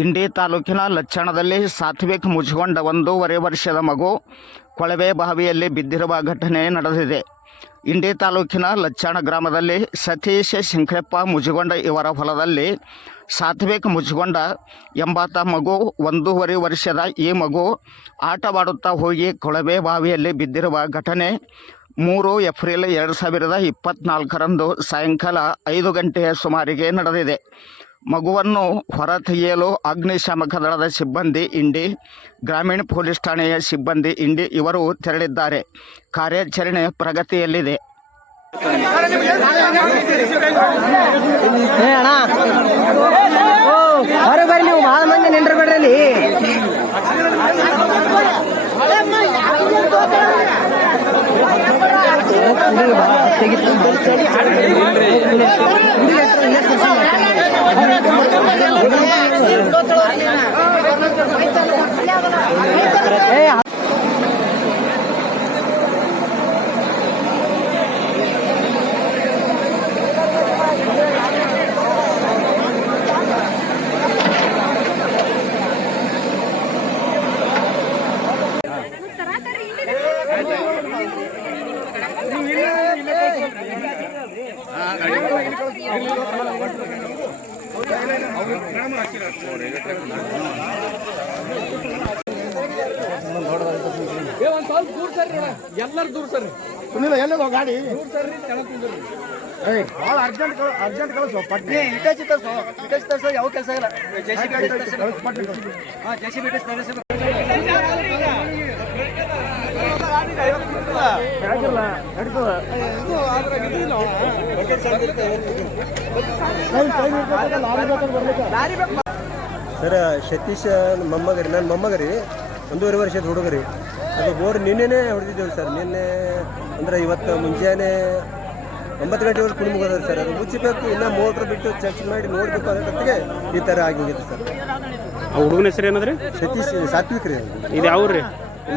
ಇಂಡಿ ತಾಲೂಕಿನ ಲಚ್ಚಣದಲ್ಲಿ ಸಾತ್ವಿಕ್ ಮುಚ್ಚಿಕೊಂಡ ಒಂದೂವರೆ ವರ್ಷದ ಮಗು ಕೊಳವೆ ಬಾವಿಯಲ್ಲಿ ಬಿದ್ದಿರುವ ಘಟನೆ ನಡೆದಿದೆ. ಇಂಡಿ ತಾಲೂಕಿನ ಲಚ್ಚಣ ಗ್ರಾಮದಲ್ಲಿ ಸತೀಶ್ ಶಿಂಕ್ರೆಪ್ಪ ಮುಜುಗೊಂಡ ಇವರ ಹೊಲದಲ್ಲಿ ಸಾತ್ವಿಕ್ ಮುಜುಗೊಂಡ ಎಂಬಾತ ಮಗು ಒಂದೂವರೆ ವರ್ಷದ ಈ ಮಗು ಆಟವಾಡುತ್ತಾ ಹೋಗಿ ಕೊಳವೆ ಬಾವಿಯಲ್ಲಿ ಬಿದ್ದಿರುವ ಘಟನೆ ಮೂರು ಏಪ್ರಿಲ್ ಎರಡು ಸಾವಿರದ ಇಪ್ಪತ್ತ್ನಾಲ್ಕರಂದು ಸಾಯಂಕಾಲ ಐದು ಗಂಟೆಯ ಸುಮಾರಿಗೆ ನಡೆದಿದೆ. ಮಗುವನ್ನು ಹೊರತೆಗೆಯಲು ಅಗ್ನಿಶಾಮಕ ದಳದ ಸಿಬ್ಬಂದಿ ಇಂಡಿ, ಗ್ರಾಮೀಣ ಪೊಲೀಸ್ ಠಾಣೆಯ ಸಿಬ್ಬಂದಿ ಇಂಡಿ ಇವರು ತೆರಳಿದ್ದಾರೆ. ಕಾರ್ಯಾಚರಣೆ ಪ್ರಗತಿಯಲ್ಲಿದೆ. ಏ ಸುನಿಲ ಎಲ್ಲದ ಗಾಡಿ? ಭಾಳ ಅರ್ಜೆಂಟ್ ಅರ್ಜೆಂಟ್ ಕಳಿಸು. ಪಟ್ಟಿ ಇಟಾಚಿ ತರ್ಸೋ ಇಟಾಚಿ ತರ್ಸೋ ಯಾವ ಕೆಲಸ ಇಲ್ಲ. ಜೆ ಸಿ ಬಿ ಪಟ್ಟಿ ಹಾಂ ಜೆ ಸಿ ಬಿ ತರಿಸಿ. ಸರ್ ಸತೀಶ್ ಮೊಮ್ಮಗರಿ ನನ್ನ ಮೊಮ್ಮಗರಿ ಒಂದೂವರೆ ವರ್ಷದ ಹುಡುಗರಿ. ಅದು ಬೋರ್ ನಿನ್ನೆನೇ ಹೊಡೆದಿದ್ದೇವೆ ಸರ್. ನಿನ್ನೆ ಅಂದ್ರೆ ಇವತ್ತು ಮುಂಜಾನೆ ಒಂಬತ್ತು ಗಂಟೆವರೆಗೆ ಕುಣಿ ಮುಗೋದ ಸರ್. ಅದು ಮುಚ್ಚಬೇಕು ಇನ್ನು ಮೋಟ್ರ್ ಬಿಟ್ಟು ಚೆಕ್ ಮಾಡಿ ನೋಡಬೇಕು ಅನ್ನೋದಕ್ಕೆ ಈ ಥರ ಆಗಿ ಹೋಗಿದೆ ಸರ್. ಆ ಹುಡುಗನ ಹೆಸರು ಏನಂದ್ರೆ? ಸತೀಶ್ ಸಾತ್ವಿಕ್ ರೀ ಇದು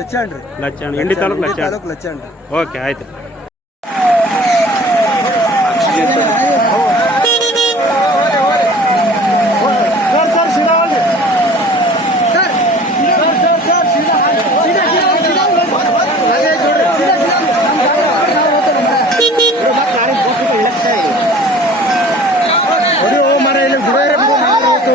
ಲಚ್ಚಾಣ್ ರೀ ಲಚ್ಚಾಣ ಇಂಡಿ ತಾಲೂಕು ರೀ ಓಕೆ ಆಯ್ತು ಸರ್ ಸರ್ ಸೀದಾ ಹೋಗಿ ಹೊಡಿ ಹೋಗೋ ಮರ ಇಲ್ಲಿ ಗುಡಿಯರೇ ಬಿಡು ನಾಳೆ ಇವತ್ತು.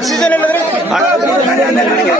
ಆಕ್ಸಿಜನ್ ಇಲ್ಲ